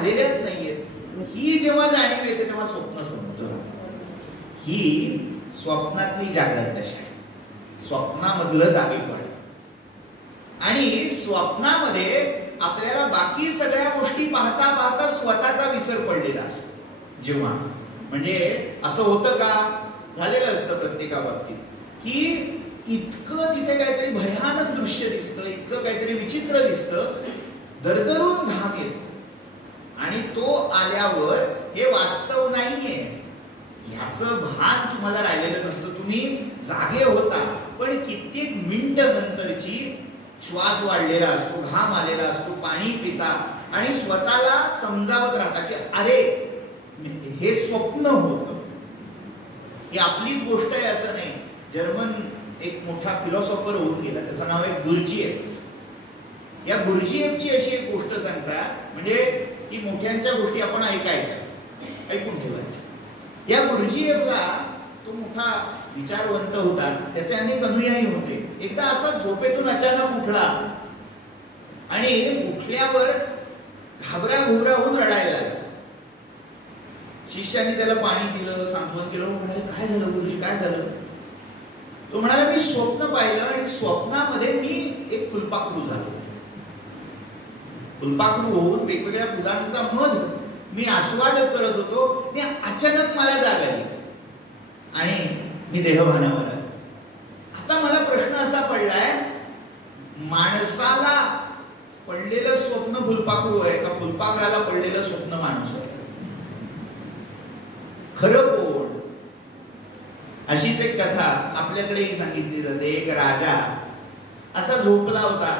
झालेल्याच नाहीयेत. ही जेव्हा जाणीव येते तेव्हा स्वप्न समजतं. ही स्वप्नातली जागृत दशा आहे, स्वप्नामधलं जागेपण. आणि स्वप्नामध्ये आपल्याला बाकी सगळ्या गोष्टी पाहता पाहता स्वतःचा विसर पडलेला असतो. जेव्हा म्हणजे असं होतं का, झालेलं असतं प्रत्येका बाबतीत, की इतकं तिथे काहीतरी भयानक दृश्य दिसतं, इतकं काहीतरी विचित्र दिसतं, दरदरून घाम येतो आणि तो आल्यावर हे वास्तव नाहीये याचं भान तुम्हाला राहिलेलं नसतं. तुम्ही जागे होता पण कित्येक मिनिट नंतरची श्वास वाढलेला असतो, घाम आलेला असतो, पाणी पिता आणि स्वतःला समजावत राहता की अरे हे स्वप्न होतं, ही आपलीच गोष्ट आहे असं नाही. जर्मन एक मोठा फिलॉसॉफर होऊन गेला, त्याचं नाव आहे गुरजिएफ. या गुरजिएफची अशी एक गोष्ट सांगतात, म्हणजे की मोठ्यांच्या गोष्टी आपण ऐकायच्या, ऐकून ठेवायच्या. या गुरजिएफला तो मोठा विचारवंत होता, त्याचे अनेक अनुयायी होते. एकदा असा झोपेतून अचानक उठला आणि उठल्यावर घाबरा घुबरा होऊन रडायला लागला. शिष्याने त्याला पाणी दिलं, सांत्वन केलं. म्हणाले काय झालं गुरुजी, काय झालं? तो म्हणाला मी स्वप्न पाहिलं आणि स्वप्नामध्ये मी एक फुलपाखरू झालो. फुलपाखरू होऊन वेगवेगळ्या फुलांचा मध मी आस्वादत करत होतो. आणि अचानक मला जाग आली आणि मी देहभानावर आलो. आता मला प्रश्न असा पडलाय, माणसाला पडलेलं स्वप्न फुलपाखरू आहे का फुलपाखराला पडलेलं स्वप्न माणूस आहे? खरं कोण? अशीच एक कथा आपल्याकडेही सांगितली जाते. एक राजा असा झोपला होता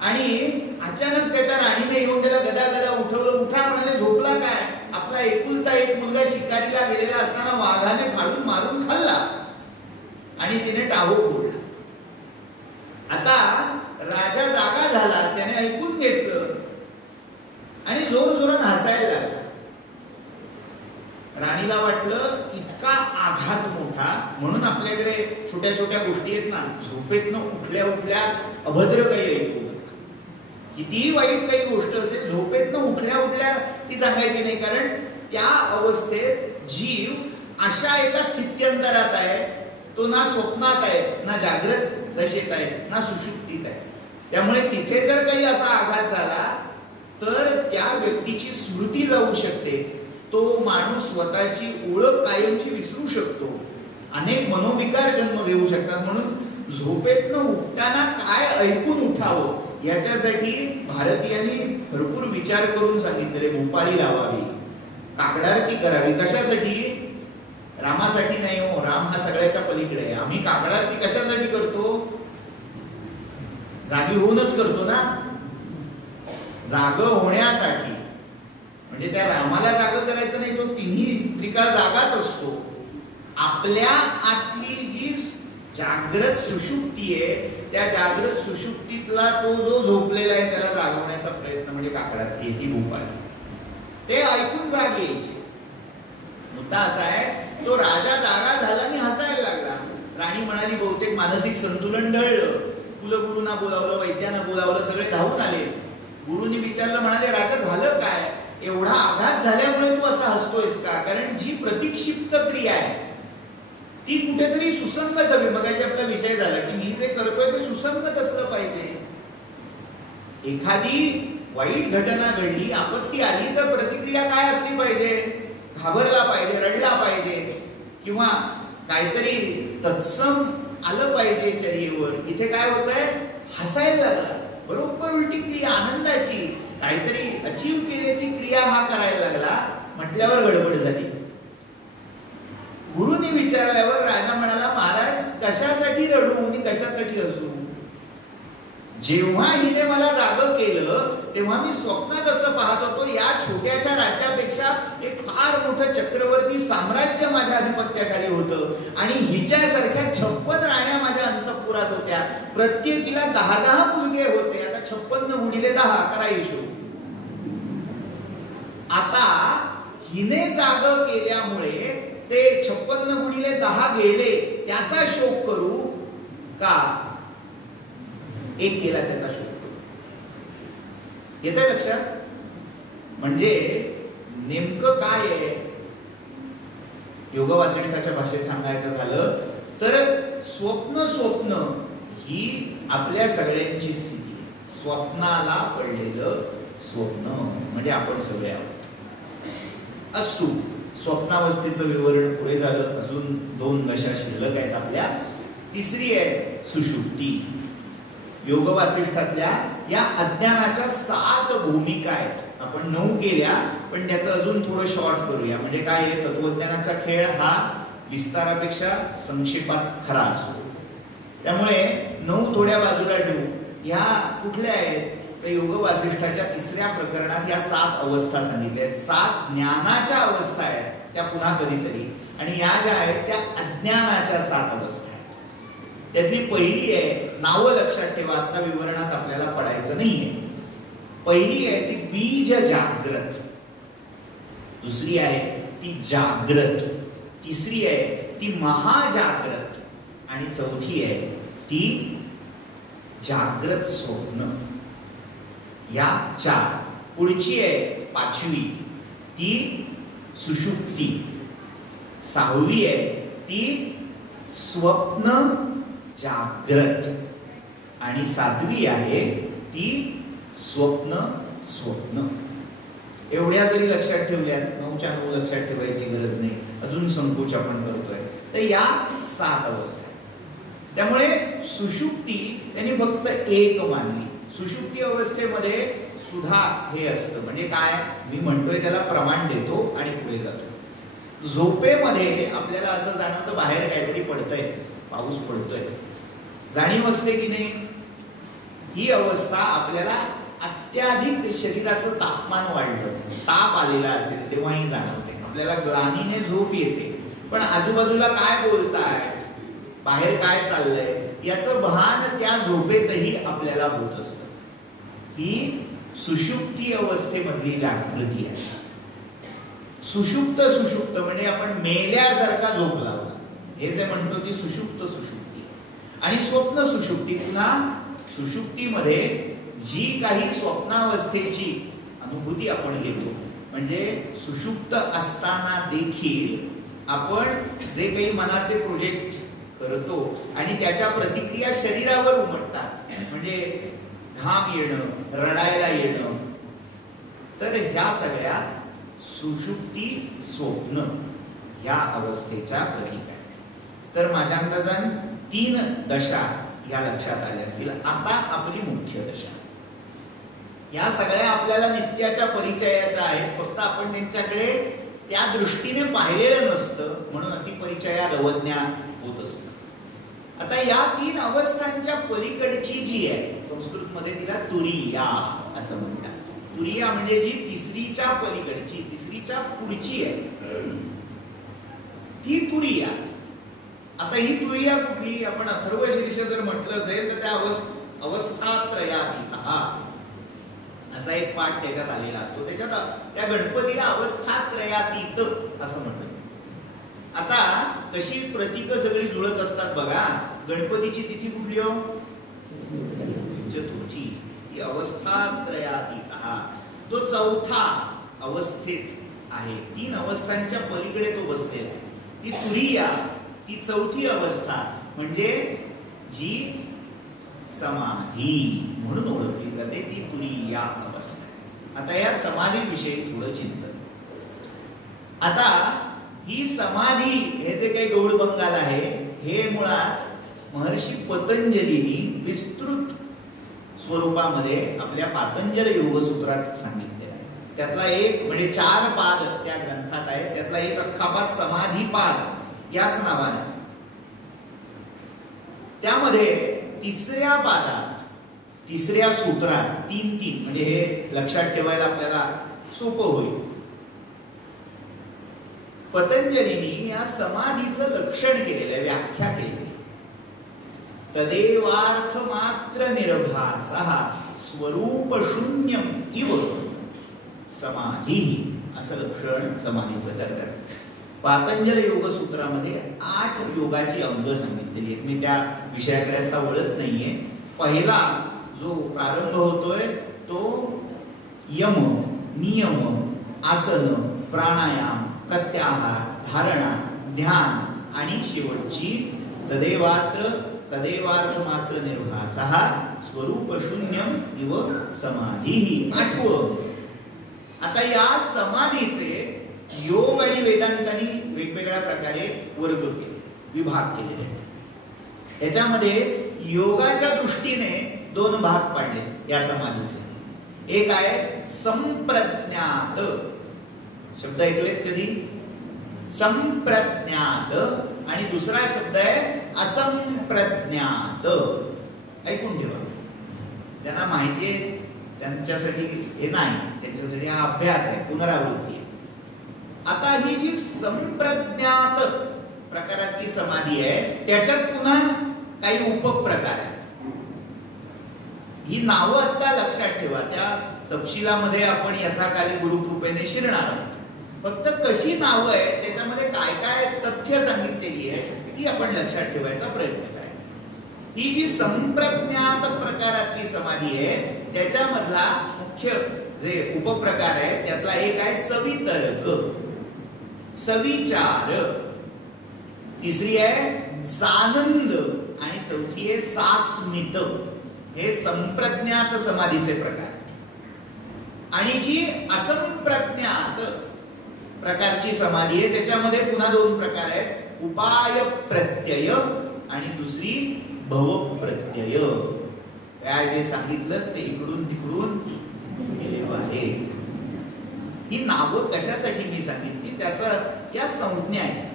आणि अचानक त्याच्या राणीने येऊन त्याला गदा गदा उठवलं. उठा म्हणाले, झोपला काय? आपला एकुलता एक मुलगा शिकारीला गेलेला असताना वाघाने फाडून मारून खाल्ला आणि तिने टाहो फोडला. आता राजा जागा झाला, त्याने ऐकून घेतलं आणि जोर जोरात हसायला लागला. राणीला वाटलं इतका आघात मोठा, म्हणून आपल्याकडे छोट्या छोट्या गोष्टी आहेत ना, झोपेतनं उठल्या उठल्या अभद्र काही ऐकू, कितीही वाईट काही गोष्ट असेल, झोपेतनं उठल्या उठल्या ती सांगायची नाही. कारण त्या अवस्थेत जीव अशा एका स्थित्यंतरात आहे, तो ना स्वप्नात आहे, ना जागृत दशेत आहे, ना सुषुप्तीत आहे. त्यामुळे तिथे जर काही असा आघात झाला तर त्या व्यक्तीची स्मृती जाऊ शकते, तो माणूस स्वतःची ओळख कायमची विसरू शकतो, अनेक मनोविकार जन्म घेऊ शकतात. म्हणून झोपेतनं उठताना काय ऐकून उठावं याच्यासाठी भारतीयांनी भरपूर विचार करून सांगितले. भोपाळी लावावी, काकडारती करावी. कशासाठी? रामासाठी नाही हो, राम हा सगळ्याच्या पलीकडे आहे. आम्ही काकडारती कशासाठी करतो? जागी होऊनच करतो ना, जाग होण्यासाठी. म्हणजे त्या रामाला जाग करायचं नाही, तो तिन्ही त्रिकाळ जागाच असतो. आपल्या आतली जी जागृत सुषुप्ती आहे, त्या जागृत सुषुप्तीतला तो जो झोपलेला आहे त्याला जागवण्याचा प्रयत्न म्हणजे काकडारती, ती भोपाळी. ते ऐकून जाग यायची. मुद्दा असा आहे, तो राजा जागा झाला आणि हसायला लागला. राणी म्हणाली बहुतेक मानसिक संतुलन ढळलं. कुलगुरूंना बोलावलं, वैद्यांना बोलावलं, सगळे धावून आले. गुरुनी विचारलं, म्हणाले राजा झालं काय? एवढा आघात झाल्यामुळे तू असा हसतोयस का? कारण जी प्रतिक्षिप्त क्रिया आहे ती कुठेतरी सुसंगत हवी. मगाशी आपला विषय झाला की मी जे करतोय ते सुसंगत असलं पाहिजे. एखादी वाईट घटना घडली, आपत्ती आली तर प्रतिक्रिया काय असली पाहिजे? घाबरला पाहिजे, रडला पाहिजे, किंवा काहीतरी तत्सम आलं पाहिजे चर्येवर. इथे काय होतंय? हसायला लागला. बरोबर उलटी क्रिया, आनंदाची काहीतरी अचीव केल्याची क्रिया हा करायला लागला. म्हटल्यावर गडबड झाली. गुरुनी विचारल्यावर राजा म्हणाला, महाराज कशासाठी रडू आणि कशासाठी हसू? जेव्हा हिने मला जागं केलं तेव्हा मी स्वप्नात असं पाहत होतो, या छोट्याशा राज्यापेक्षा एक फार मोठं चक्रवर्ती साम्राज्य माझ्या अधिपत्याखाली होतं आणि हिच्यासारख्या 56 राण्या माझ्या अंतःपुरात होत्या. प्रत्येकीला 10-10 मुलगे होते. आता 56 गुणिले 10 करा हिशोब. आता हिने जागं केल्यामुळे ते 56 गुणिले 10 गेले, त्याचा शोक करू का एक केला त्याचा शोक करू? येतंय लक्षात? म्हणजे नेमकं काय आहे योग वासिष्ठाच्या भाषेत सांगायचं झालं तर स्वप्न ही आपल्या सगळ्यांची स्थिती आहे. स्वप्नाला पडलेलं स्वप्न म्हणजे आपण सगळे आहोत. असू स्वप्नावस्थेचं विवरण पुढे झालं. अजून 2 दशा शिल्लक आहेत आपल्या. तिसरी आहे सुषुप्ती. योग वासिष्ठातल्या या अज्ञानाच्या 7 भूमिका आहेत. आपण 9 केल्या पण त्याचं अजून थोडं शॉर्ट करूया. म्हणजे काय आहे तत्वज्ञानाचा खेळ हा विस्तारापेक्षा संक्षेपात खरा असतो. त्यामुळे 9 थोड्या बाजूला ठेवू. ह्या कुठल्या आहेत तर योग वासिष्ठाच्या 3ऱ्या प्रकरणात या 7 अवस्था सांगितल्या आहेत. 7 ज्ञानाच्या अवस्था आहेत त्या पुन्हा कधीतरी, आणि या ज्या आहेत त्या अज्ञानाच्या 7 अवस्था आहेत. त्यातली पहिली आहे, नावं लक्षात ठेवा, आता विवरणात आपल्याला पडायचं नाहीये. पहिली आहे ती बीज जागृत, दुसरी आहे ती जागृत, तिसरी आहे ती महाजागृत, आणि चौथी आहे ती जागृत स्वप्न. या 4. पुढची आहे 5वी ती सुषुप्ती, 6वी आहे ती स्वप्न जागृत, आणि 7वी आहे ती स्वप्न. एवढ्या जरी लक्षात ठेवल्या, 9च्या 9 लक्षात ठेवायची गरज नाही, अजून संकोच आपण करतोय. तर या 7 अवस्था. त्यामुळे सुषुप्ती त्यांनी फक्त एक मानली. सुषुप्ती अवस्थेमध्ये सुद्धा हे असतं. म्हणजे काय मी म्हणतोय त्याला प्रमाण देतो आणि पुढे जातो. झोपेमध्ये आपल्याला असं जाणवतं बाहेर काहीतरी पडतंय, पाऊस पडतोय, जाणीव असते की नाही. ही अवस्था आपल्याला अत्याधिक शरीराचं तापमान वाढलं, ताप आलेला असेल तेव्हाही जाणवते. आपल्याला ग्लानीने झोप येते पण आजूबाजूला काय बोलताय, बाहेर काय चाललंय याचं भान त्या झोपेतही आपल्याला होत असतं. ही सुषुप्ती अवस्थेमधली जागृती आहे. सुषुप्त म्हणजे आपण मेल्यासारखा झोप लावला, हे जे म्हणतो ती सुषुप्ती. आणि स्वप्न सुषुप्ती, पुन्हा सुषुप्तीमध्ये जी काही स्वप्नावस्थेची अनुभूती आपण घेतो, म्हणजे सुषुप्त असताना देखील आपण जे काही मनाचे प्रोजेक्ट करतो आणि त्याच्या प्रतिक्रिया शरीरावर उमटतात, म्हणजे घाम येणं, रडायला येणं, तर ह्या सगळ्या सुषुप्ती स्वप्न ह्या अवस्थेच्या प्रतीक आहेत. तर माझ्या अंदाजान 3 दशा ह्या लक्षात आल्या असतील. आता आपली मुख्य दशा. या सगळ्या आपल्याला नित्याच्या परिचयाच्या आहेत, फक्त आपण त्यांच्याकडे त्या दृष्टीने पाहिलेलं नसतं, म्हणून अतिपरिचयात अवज्ञा होत असतं. आता या 3 अवस्थांच्या पलीकडची जी आहे, संस्कृतमध्ये तिला तुरीया असं म्हणतात. तुरीया म्हणजे जी तिसरीच्या पलीकडची, तिसरीच्या पुढची आहे, ती तुरीया. आता ही तुरीया कुठली, आपण अथर्वशीर्ष जर म्हटलं असेल तर त्या अवस्थात्रयातीत असा एक पाठ त्याच्यात आलेला असतो. त्याच्यात त्या गणपतीला अवस्थात्रयातीत असं म्हणतात. आता कशी प्रतीक सगळी जुळत असतात बघा. गणपतीची तिथी कुठली हो, चतुर्थी, ही अवस्थात्रयातीत. तो 4थ्या अवस्थेत आहे. 3 अवस्थांच्या पलीकडे तो बसलेला आहे. ती तुरीया, ती 4थी अवस्था, म्हणजे जी समाधी म्हणून ओळखली जाते, ती तुरीया अवस्था. आता या समाधीविषयी थोडं चिंतन. आता ही समाधी, हे जे काही गौडबंगाल आहे, हे मुळात महर्षी पतंजलींनी विस्तृत स्वरूपामध्ये आपल्या पातंजल योगसूत्रात सांगितलेलं आहे. त्यातला एक म्हणजे 4 पाद त्या ग्रंथात आहे. त्यातला एक अख्खा पाद समाधीपाद याच नावाने. त्यामध्ये 3ऱ्या पादात, 3ऱ्या सूत्रात 3-3, म्हणजे हे लक्षात ठेवायला आपल्याला सोपं होईल. पतंजलींनी या समाधीचं लक्षण केलेलं आहे, व्याख्या केलेली. तदेवार्थ मात्र निर्भासः स्वरूप शून्यम इव समाधी, असं लक्षण समाधीचं करतात. पातंजल योगसूत्रामध्ये 8 योगाची अंग सांगितलेली आहेत. मी त्या विषयाकडे आता वळत नाहीये. पहिला जो प्रारंभ होतोय तो यम, नियम, आसन, प्राणायाम, प्रत्याहार, धारणा, ध्यान आणि शेवटची तदेवार्थ मात्र निर्भासः स्वरूप शून्यम इव समाधी. आठवं. आता या समाधीचे योग आणि वेदांतांनी वेगवेगळ्या प्रकारे वर्ग केले, विभाग केलेले. त्याच्यामध्ये योगाच्या दृष्टीने दोन भाग पाडले या समाधीचे. एक आहे संप्रज्ञात. शब्द ऐकलेत कधी? संप्रज्ञात. आणि दुसरा शब्द आहे असंप्रज्ञात. ऐकून ठेवा. त्यांना माहिती आहे त्यांच्यासाठी हे नाही, त्यांच्यासाठी हा अभ्यास आहे, पुनरावृत्ती आहे. आता ही जी संप्रज्ञात प्रकारातली समाधी आहे त्याच्यात पुन्हा काही उपप्रकार आहेत. ही नावं आता लक्षात ठेवा. त्या तपशिलामध्ये आपण यथाकाली गुरुकृपेने शिरणार आहोत. फक्त कशी नावं आहेत त्याच्यामध्ये काय काय तथ्य सांगितलेली आहे ती आपण लक्षात ठेवायचा प्रयत्न करायचा. ही जी संप्रज्ञात प्रकारातली समाधी आहे त्याच्यामधला मुख्य जे उपप्रकार आहे त्यातला एक आहे सवितर्क, सविचार, तिसरी आहे सानंद आणि चौथी आहे सास्मित. हे संप्रज्ञात समाधीचे प्रकार. आणि जी असंप्रज्ञात प्रकारची समाधी आहे त्याच्यामध्ये पुन्हा दोन प्रकार आहेत, उपाय प्रत्यय आणि दुसरी भव प्रत्यय. काय जे सांगितलं ते इकडून तिकडून गेले आहे. ही नावं कशासाठी मी सांगितली त्याचं या संज्ञा आहे.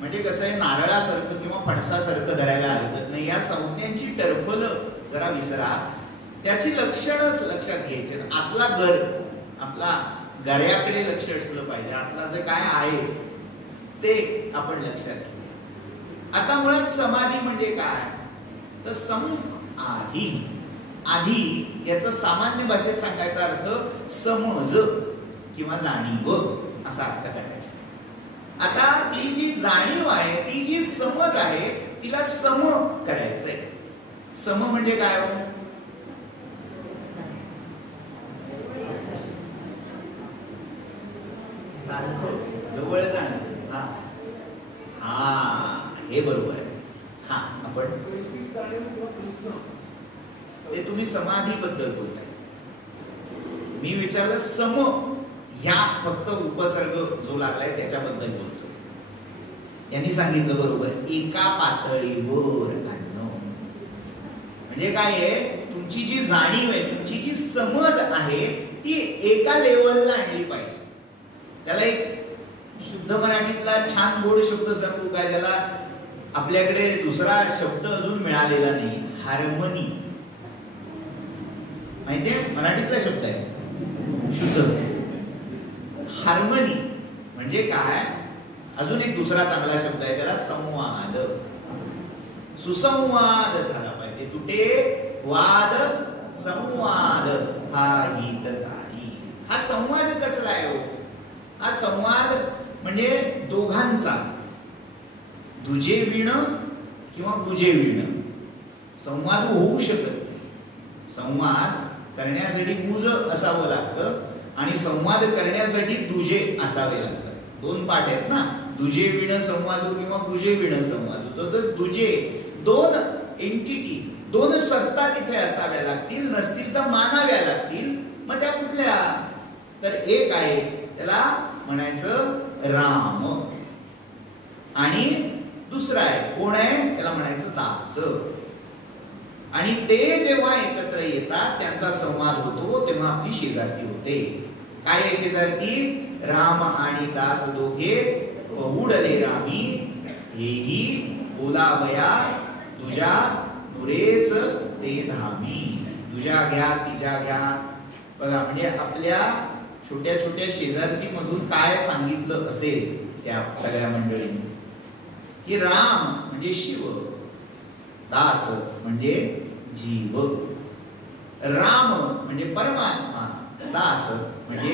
म्हणजे कसं आहे, नारळासारखं किंवा फणसासारखं धरायला हरकत नाही. या संज्ञांची टरफल जरा विसरा, त्याची लक्षणच लक्षात घ्यायची. आपला घर, आपला गऱ्याकडे लक्ष असलं पाहिजे. आपला जे काय आहे ते आपण लक्षात घेऊ. आता मुळात समाधी म्हणजे काय तर समाधी, आधी याचा सामान्य भाषेत सांगायचा अर्थ समज किंवा जाणीव असा अर्थ करायचा. आता ती जी जाणीव आहे, ती जी समज आहे तिला सम करायचंय. सम म्हणजे काय हो? जवळ जाणं. हा हा, हे बरोबर आहे. हा, आपण ते तुम्ही समाधी बद्दल बोलताय. मी विचारलं सम ह्या फक्त उपसर्ग जो लागलाय त्याच्याबद्दल बोलतो. यांनी सांगितलं बरोबर, एका पातळीवर आणणं. म्हणजे काय आहे, तुमची जी जाणीव आहे, तुमची जी समज आहे ती एका लेवलला आणली पाहिजे. त्याला एक शुद्ध मराठीतला छान गोड शब्द सांगू काय, ज्याला आपल्याकडे दुसरा शब्द अजून मिळालेला नाही, हार्मनी. माहितीये, मराठीतला शब्द आहे शुद्ध. हार्मनी म्हणजे काय, अजून एक दुसरा चांगला शब्द आहे त्याला संवाद. सुसंवाद झाला पाहिजे. तुटे वाद संवाद हा हितकारी. हा संवाद कसला आहे हो? हा संवाद म्हणजे दोघांचा, दुजे विण किंवा बुजे विण. संवाद होऊ शकत नाही. संवाद करण्यासाठी बुज असावं लागतं आणि संवाद करण्यासाठी दुजे असावे लागतात. दोन पाठ आहेत ना, दुजे विण संवादू किंवा बुजे विण संवादू. तर दुजे दोन एंटिटी, दोन सत्ता तिथे असाव्या लागतील, नसतील तर मानाव्या लागतील. मग त्या कुठल्या? तर एक आहे त्याला म्हणायचं राम आणि दुसरा आहे कोण आहे त्याला म्हणायचं दास. आणि ते जेव्हा एकत्र येतात त्यांचा संवाद होतो तेव्हा आपली शेजारती होते. काय आहे शेजारती? राम आणि दास दोघे बहुडले रामी, हेही बोलावया तुझ्या नुरेच ते धामी. तुझ्या घ्या तिच्या घ्या. बघा, म्हणजे आपल्या छोट्या छोट्या शेजारती मधून काय सांगितलं असेल त्या सगळ्या मंडळींनी की राम म्हणजे शिव, दास म्हणजे जीव. राम म्हणजे परमात्मा, दास म्हणजे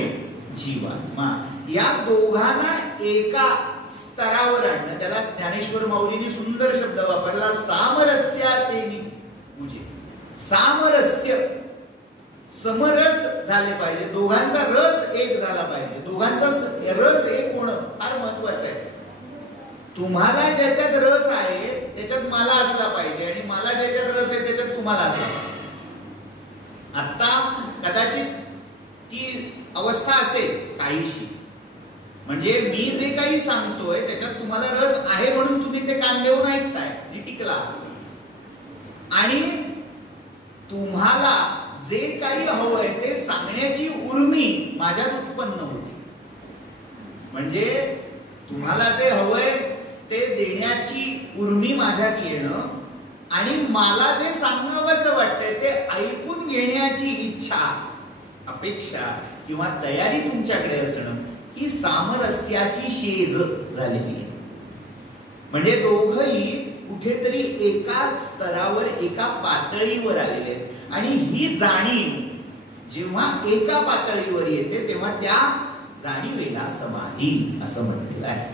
जीवात्मा. या दोघांना एका स्तरावर आणणं, त्याला ज्ञानेश्वर माऊलींनी सुंदर शब्द वापरला, सामरस्याचे म्हणजे सामरस्य. समरस झाले पाहिजे, दोघांचा रस एक झाला पाहिजे, दोघांचा रस एक होणं फार महत्वाचं आहे. तुम्हाला ज्याच्यात रस आहे त्याच्यात मला असला पाहिजे आणि मला ज्याच्यात रस आहे त्याच्यात तुम्हाला असला पाहिजे. आता कदाचित ती अवस्था असेल काहीशी, म्हणजे मी जे काही सांगतोय त्याच्यात तुम्हाला रस आहे म्हणून तुम्ही ते कान देऊन ऐकताय, टिकला. आणि तुम्हाला जे काही हवंय ते सांगण्याची उर्मी माझ्यात उत्पन्न होती. म्हणजे तुम्हाला जे हवंय ते देण्याची उर्मी माझ्यात येणं आणि मला जे सांगावंसं वाटतंय ते ऐकून घेण्याची इच्छा, अपेक्षा किंवा तयारी तुमच्याकडे असणं, ही सामरस्याची शेज झालेली आहे. म्हणजे दोघंही कुठेतरी एका स्तरावर, एका पातळीवर आलेले आहेत. आणि ही जाणीव जेव्हा एका पातळीवर येते तेव्हा त्या जाणीवेला समाधी असं म्हटलेलं आहे.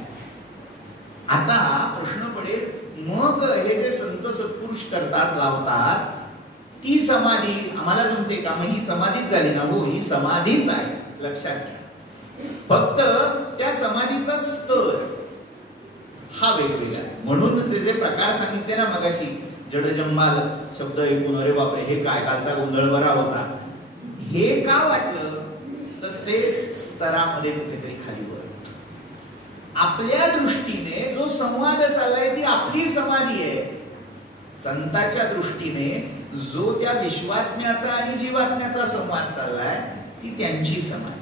आता प्रश्न पडेल, मग हे जे संत सत्पुरुष करतात, लावतात, ती समाधी आम्हाला जमते का? मग ही समाधीच झाली ना? हो, ही समाधीच आहे, लक्षात घ्या. फक्त त्या समाधीचा स्तर हा वेगवेगळा आहे. म्हणून ते जे प्रकार सांगितले ना मगाशी, जडजंबाल शब्द ऐकून अरे बापरे हे काय, कालचा गोंधळ बरा होता, हे का वाटलं? तर ते स्तरामध्ये कुठेतरी खाली वर. आपल्या दृष्टीने जो संवाद चाललाय ती आपली समाधी आहे. संतांच्या दृष्टीने जो त्या विश्वात्म्याचा आणि जीवात्म्याचा संवाद चाललाय ती त्यांची समाधी.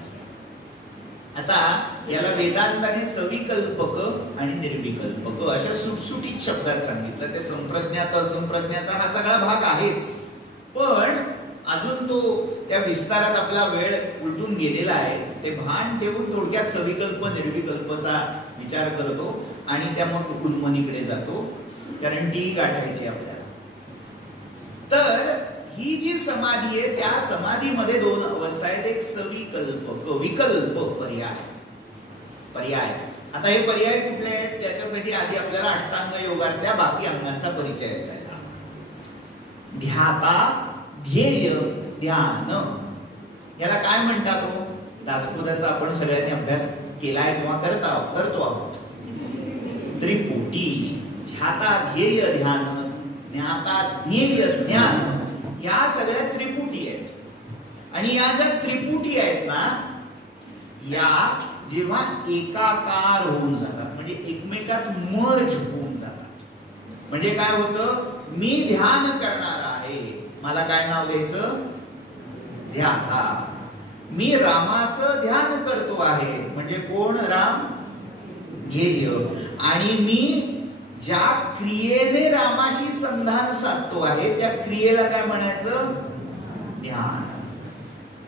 आता याला वेदांताने सविकल्पक आणि निर्विकल्पक अशा सुटसुटीत शब्दात सांगितलं. ते संप्रज्ञात असंप्रज्ञात हा सगळा भाग आहेच, पण अजून तो त्या विस्तारात आपला वेळ उलटून गेलेला आहे. ते भान ठेवून थोडक्यात सविकल्प निर्विकल्पचा विचार करतो आणि त्या मग उन्मनीकडे जातो, कारण ती गाठायची आपल्याला. तर ही जी समाधी आहे त्या समाधीमध्ये दोन अवस्था आहेत, एक सविकल्पक, विकल्प पर्याय. पर्याय आता हे पर्याय कुठले आहेत त्याच्यासाठी आधी आपल्याला अष्टांग योगातल्या बाकी अंगांचा परिचय असायला. ध्याता, ध्येय, ध्यान, याला काय म्हणतात? दासबोधाचा आपण सगळ्यांनी अभ्यास केलाय किंवा करतो आहोत. त्रिपुटी, ध्याता, ध्येय, ध्यान, ज्ञाता, ज्ञेय, ज्ञान, या सगळ्या त्रिपुटी आहेत. आणि या ज्या त्रिपुटी आहेत ना, या जेव्हा एकाकार होऊन जातात, म्हणजे एकमेकात मर्ज होऊन जातात, म्हणजे काय होतं? मी ध्यान करणार आहे, मला काय नाव द्यायचं? ध्याता. मी रामाचं ध्यान करतो आहे, म्हणजे कोण? राम. ध्येय. आणि मी ज्या क्रियेने रामाशी संधान साधतो आहे त्या क्रियेला काय म्हणायचं? ध्यान.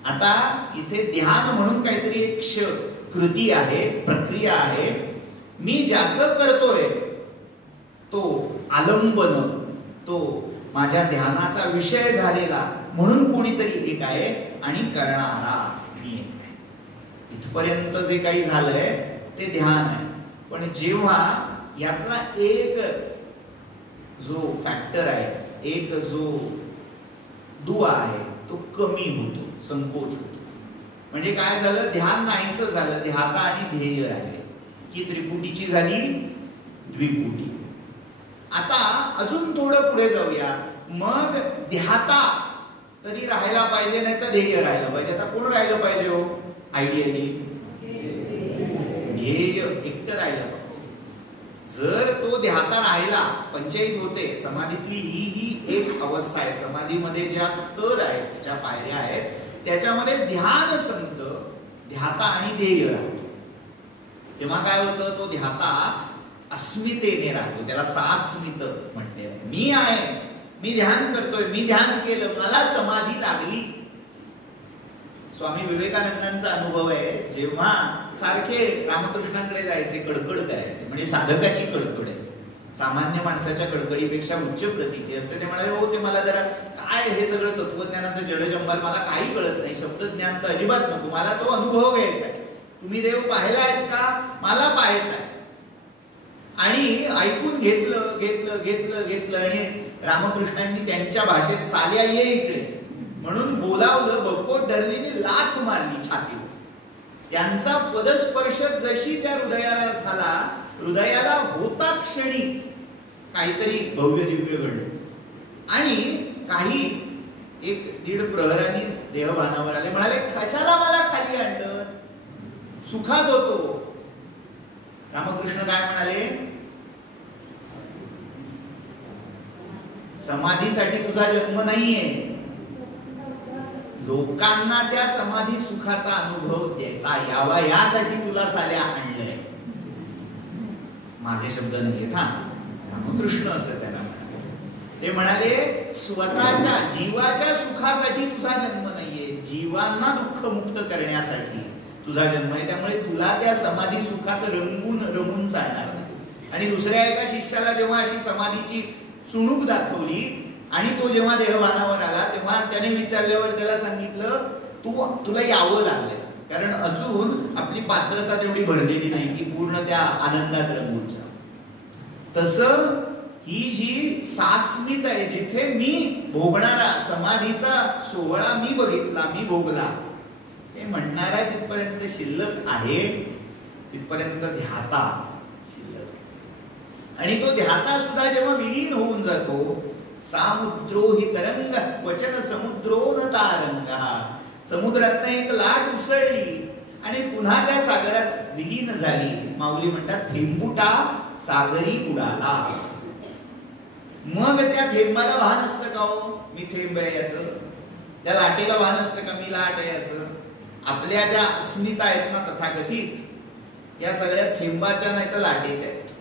आता इथे ध्यान म्हणून काहीतरी एक कृती आहे, प्रक्रिया आहे. मी ज्याचं करतोय तो आलंबन, तो माझ्या ध्यानाचा विषय झालेला म्हणून कोणीतरी एक आहे आणि करणारा मी एक आहे. इथपर्यंत जे काही झालंय ते ध्यान आहे. पण जेव्हा यातला एक जो फॅक्टर आहे, एक जो दुवा आहे, तो कमी होतो, संकोच होतो. म्हणजे काय झालं? ध्यान नाहीसं झालं, ध्याता आणि ध्येय राहिले. ही त्रिपुटीची झाली द्विपुटी. आता अजून थोडं पुढे जाऊया. मग ध्याता तरी राहायला पाहिजे, नाही तर ध्येय राहायला पाहिजे. आता कोण राहिलं पाहिजे हो? आयडियली ध्येय एकटं राहिलं पाहिजे. जर तो ध्याता राहिला, पंचायत होते. समाधीतली ही एक अवस्था आहे. समाधीमध्ये ज्या स्तर आहेत, ज्या पायऱ्या आहेत, त्याच्यामध्ये ध्यान संत, ध्याता आणि ध्येय राहतो. तेव्हा काय होतं? तो ध्याता अस्मितेने राहतो. त्याला सास्मित म्हणते. मी आहे, मी ध्यान करतोय, मी ध्यान केलं, मला समाधी लागली. स्वामी विवेकानंदांचा अनुभव आहे, जेव्हा सारखे रामकृष्णांकडे जायचे, कडकड करायचे. म्हणजे साधकाची कडकड आहे, सामान्य माणसाच्या कडकडीपेक्षा उच्च प्रतीची असते. ते म्हणाले, हो ते मला जरा काय हे सगळं तत्वज्ञानाचं जडजंबाल मला काही कळत नाही, शब्दज्ञान तर अजिबात नको, मला तो अनुभव घ्यायचा आहे. तुम्ही देव पाहिला आहेत का? मला पाहायचा आहे. आणि ऐकून घेतलं आणि रामकृष्णांनी त्यांच्या भाषेत साल्या ये इकडे म्हणून बोलावलं, बकोट धरलीने लाथ मारली छातीवर. त्यांचा पदस्पर्श जशी त्या हृदयाला झाला, हृदयाला होता क्षणी काहीतरी भव्य दिव्य घडलं. आणि काही 1-1.5 प्रहरांनी देहभानावर आले, म्हणाले कशाला मला खाली आणलं, सुखात होतो. रामकृष्ण काय म्हणाले, समाधीसाठी तुझा जन्म नाहीये, लोकांना त्या समाधी सुखाचा अनुभव देता यावा यासाठी तुला साल्या आणलंय. माझे शब्द नाहीयेत हा, रामकृष्ण असं त्याला म्हणाले. ते म्हणाले स्वतःच्या जीवाच्या सुखासाठी तुझा जन्म नाहीये, जीवांना दुःखमुक्त करण्यासाठी तुझा जन्म आहे. त्यामुळे तुला त्या समाधी सुखात रमून चालणार नाही. आणि दुसऱ्या एका शिष्याला जेव्हा अशी समाधीची चुणूक दाखवली आणि तो जेव्हा देहभानावर आला, तेव्हा त्याने विचारल्यावर त्याला सांगितलं तुला यावं लागलं, कारण अजून आपली पात्रता तेवढी भरलेली नाही की पूर्ण त्या आनंदात रंगून जा. तसं ही जी सास्मित आहे, जिथे मी भोगणारा समाधीचा सोहळा मी बघितला, मी भोगला, ते म्हणणारा जिथपर्यंत शिल्लक आहे तिथपर्यंत ध्याता शिल्लक. आणि तो ध्याता सुद्धा जेव्हा विलीन होऊन जातो, सामुद्रो हि तरंग वचन समुद्रो न तारंगा, समुद्रातनं एक लाट उसळली आणि पुन्हा त्या सागरात विलीन झाली. माऊली म्हणतात थेंबुटा सागरी उडाला. मग त्या थेंबाला भान असतं का हो, मी थेंब आहे याचं, त्या लाटेला भान असतं का मी लाट आहे असं. आपल्या ज्या अस्मिता आहेत ना तथाकथित, या सगळ्या थेंबाच्या नाही तर लाटेच्या आहेत.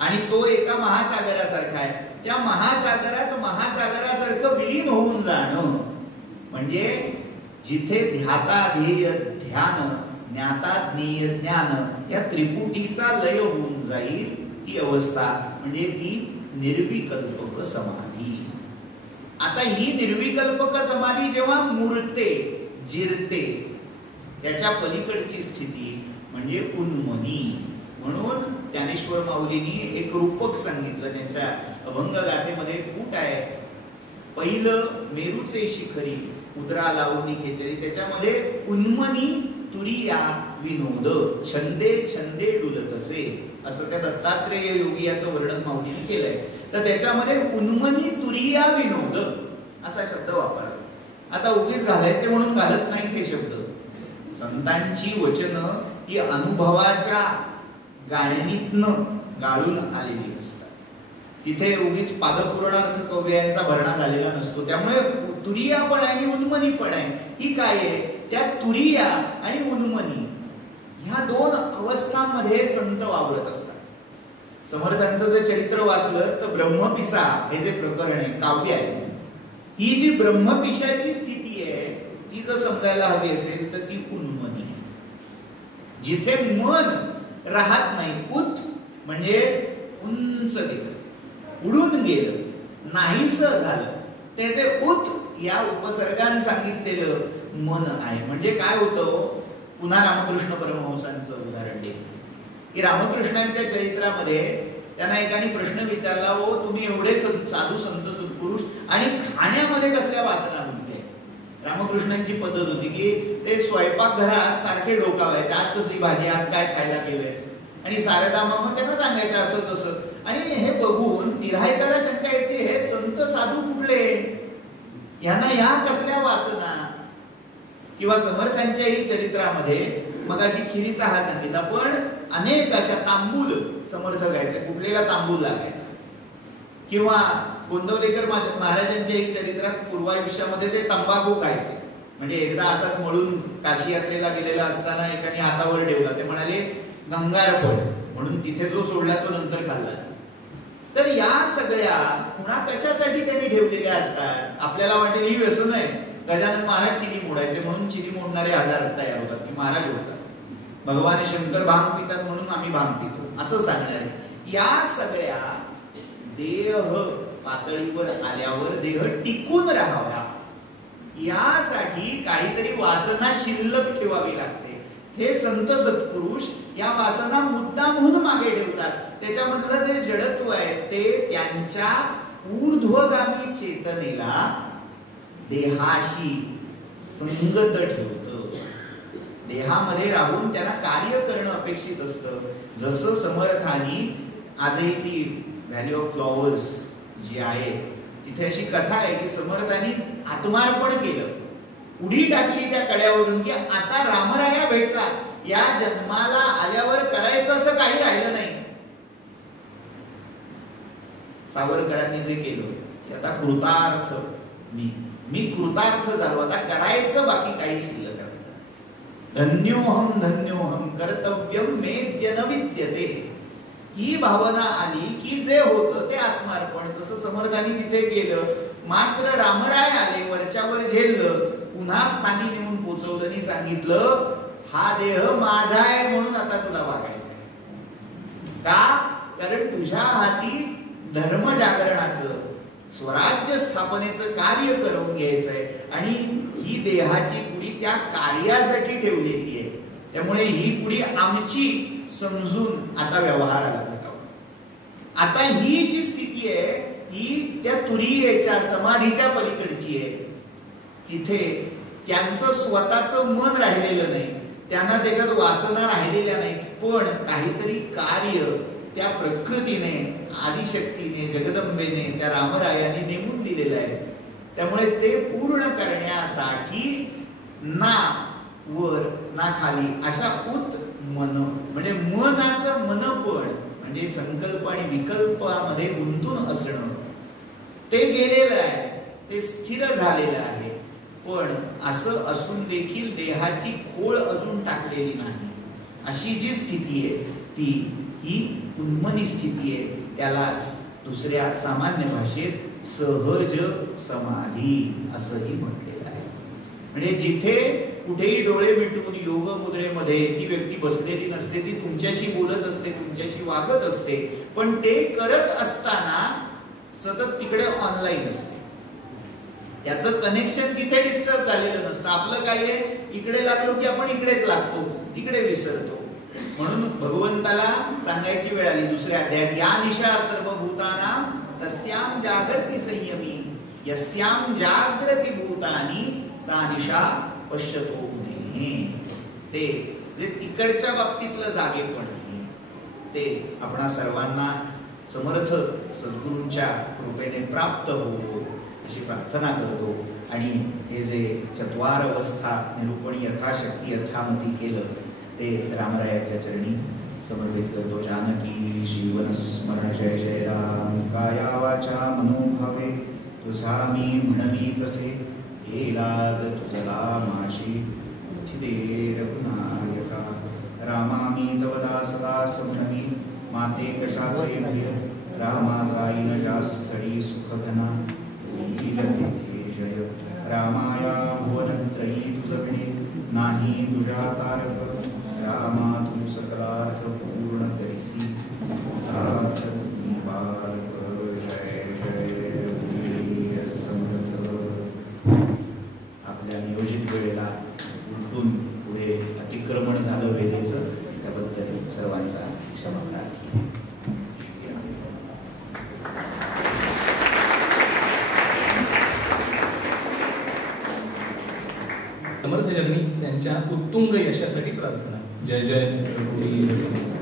आणि तो एका महासागरासारखा आहे. त्या महासागरात महासागरासारखं विलीन होऊन जाणं म्हणजे जिथे ध्याता ध्येय ध्यान, ज्ञाता ज्ञेय ज्ञान या त्रिपुटीचा लय होऊन जाईल, ती अवस्था म्हणजे ती निर्विकल्पक समाधी. आता ही निर्विकल्पक समाधी जेव्हा मूर्ते जिरते, त्याच्या पलीकडची स्थिती म्हणजे उन्मनी. म्हणून ज्ञानेश्वर माऊलींनी एक रूपक सांगितलं त्यांच्या अभंग गाथेमध्ये. कूट आहे पहिलं मेरूचे शिखरी उदरा लावणी खेचरी, त्याच्यामध्ये उन्मनी तुरिया विनोद छंदे छंदे डुलतसे असं त्या दत्तात्रेय योगी याचं वर्णन माऊलीने केलंय. तर त्याच्यामध्ये उन्मनी तुरिया विनोद असा शब्द वापरला. आता उगीच घालायचे म्हणून घालत नाही हे शब्द. संतांची वचनं ही अनुभवाच्या गाळणीतनं गाळून आलेली असतात. तिथे उगीच पादपूर्णार्थ कव्यांचा भरणा झालेला नसतो. त्यामुळे तुरिया पण आहे आणि उन्मनी पण आहे. ही काय आहे, त्या तुरिया आणि उन्मनी ह्या दोन अवस्थांमध्ये संत वावरत असतात. समर्थांचं जर चरित्र वाचलं तर ब्रह्मपिसा हे जे प्रकरण आहे, काव्य आहे, ही जी ब्रह्मपिशाची स्थिती आहे ती जर समजायला हवी असेल तर ती उन्मनी आहे. जिथे मन राहत नाही, उत म्हणजे उंच गेलं, उडून गेलं, नाहीस झालं, त्याचे उत या उपसर्गाने सांगितलेलं मन आहे. म्हणजे काय होतं, पुन्हा रामकृष्ण परमहंसांचं उदाहरण दे की रामकृष्णांच्या चरित्रामध्ये त्यांना एकाने प्रश्न विचारला, हो तुम्ही एवढे साधू संत सत्पुरुष आणि खाण्यामध्ये कसल्या वासना होते. रामकृष्णांची पद्धत होती की ते स्वयंपाकघरात सारखे डोकावायचे, आज कसली भाजी, आज काय खायला केलंय, आणि सारदा मग त्यांना सांगायचं असं तसं. आणि हे बघून गिऱ्हाईकाला शंका यायची, हे संत साधू कुठले, यांना या कसल्या वासना. किंवा समर्थांच्याही चरित्रामध्ये मग अशी खिरीचा हा सांगितला, पण अनेक अशा तांबूल समर्थ गायचे, कुठलेला तांबूल लागायचा. किंवा गोंदवलेकर महाराजांच्याही चरित्रात पूर्वायुष्यामध्ये ते तंबाखू खायचे. म्हणजे एकदा असाच म्हणून काशी यात्रेला गेलेला असताना एकाने हातावर ठेवला, ते म्हणाले गंगारपड, म्हणून तिथे जो सोडला तो नंतर खाल्ला. तर या सगळ्या खुणा कशासाठी त्यांनी ठेवलेल्या असतात. आपल्याला वाटेल ही व्यसन आहे, गजानन महाराज चिनी मोडायचे म्हणून चिनी मोडणारे हजार तयार होतात की महाराज होतात, भगवान शंकर भांग पितात म्हणून आम्ही भांग पितो असं सांगणारे. या सगळ्या देह पातळीवर आल्यावर देह टिकून राहावा यासाठी काहीतरी वासना शिल्लक ठेवावी लागते. हे संत सत्पुरुष या वासना मुद्दामहून मागे ठेवतात. त्याच्यामधलं ते जडत्व आहे ते त्यांच्या ऊर्ध्वगामी चेतनेला देहाशी संगत ठेवतं, देहामध्ये राहून त्यांना कार्य करणं अपेक्षित असतं. जसं समर्थांनी आजही ती व्हॅली ऑफ फ्लॉवर्स जी आहे तिथे अशी कथा आहे की समर्थांनी आत्मार्पण केलं, उडी टाकली त्या कड्यावरून की आता रामराया भेटला, या जन्माला आल्यावर करायचं असं काही राहिलं नाही. सावरकरांनी जे केलं की आता कृतार्थ मी कृतार्थ झालो, आता करायचं बाकी काही शिल्लक नाही. धन्योहम कर्तव्यम मेद्य न विद्यते, ही भावना आली की जे होतं ते आत्मार्पण. तसं समर्थांनी तिथे गेलं, मात्र रामराय आले, वरच्यावर झेललं, पुन्हा स्थानी नेऊन पोचवलं आणि सांगितलं हा देह माझा आहे म्हणून आता तुला वागायचंय. का? कारण तुझ्या हाती धर्म जागरणाचं, स्वराज्य स्थापनेचं कार्य करून घ्यायचंय आणि ही देहाची पुडी त्या कार्यासाठी ठेवलेली आहे. त्यामुळे ही पुडी आमची समजून आता व्यवहाराला लागावं. आता ही जी स्थिती आहे ही त्या तुरीयेच्या समाधीच्या पलीकडची आहे. तिथे त्यांचं स्वतःचं मन राहिलेलं नाही, त्यांना त्याच्यात वासना राहिलेल्या नाहीत, पण काहीतरी कार्य त्या प्रकृतीने, आदिशक्तीने, जगदंबेने, त्या रामरायाने नेमून दिलेलं आहे. त्यामुळे ते पूर्ण करण्यासाठी ना वर ना खाली अशा उत मन, म्हणजे मनाचं मनपण म्हणजे संकल्प आणि विकल्पामध्ये गुंतून असणं, ते गेलेलं आहे, ते स्थिर झालेलं आहे. पण असं असून देखील देहाची खोळ अजून टाकलेली नाही. अशी जी स्थिती आहे ही उन्मनी स्थिती आहे. त्यालाच दुसऱ्या सामान्य भाषेत सहज समाधी असंही म्हटलेलं आहे. म्हणजे जिथे कुठेही डोळे मिटून योग मुद्रेमध्ये ती व्यक्ती बसलेली नसते, ती तुमच्याशी बोलत असते, तुमच्याशी वागत असते, पण ते करत असताना सतत तिकडे ऑनलाईन असते. त्याचं कनेक्शन तिथे डिस्टर्ब झालेलं नसतं. आपलं काय आहे, इकडे लागलो की आपण इकडेच लागतो, तिकडे विसरतो. म्हणून भगवंताला सांगायची वेळ आली दुसऱ्या अध्यायात, या निशा सर्वभूतानां तस्यां जागृती संयमी यस्यां जागृती भूतानी सा निशा पश्यतो मुनेः. ते जे तिकडच्या बाबतीतलं जागेपण ते आपणा सर्वांना समर्थ सद्गुरूंच्या कृपेने प्राप्त हो अशी प्रार्थना करतो. आणि हे जे चत्वार अवस्था निरूपण यथाशक्ती यथामती केलं ते रामरायाच्या चरणी समर्पित करतो. जानकी जीवन स्मरण जय जय राम. काया वाचा मनोभावे तुझा मी म्हणवी कसे, हे लाज तुझला माझी दे रघुनायका. रामा मी तव दास दास म्हणवी, माते कशाचे भय, रामा जाईन जास्तळी सुख घना, जय. रामाया भुवनत्रयी तुझणे, नाही तुझ्या तारक, रामा तू सकलार्थ पूर्ण करीसी, जय जय समर्थ. आपल्या नियोजित वेळेला उलटून पुढे अतिक्रमण झालं वेळेचं, त्याबद्दल सर्वांचा क्षमा प्रार्थना. समर्थ जगनी त्यांच्या उत्तुंग यशासाठी प्रार्थना. जय जय रघुवीर समर्थ.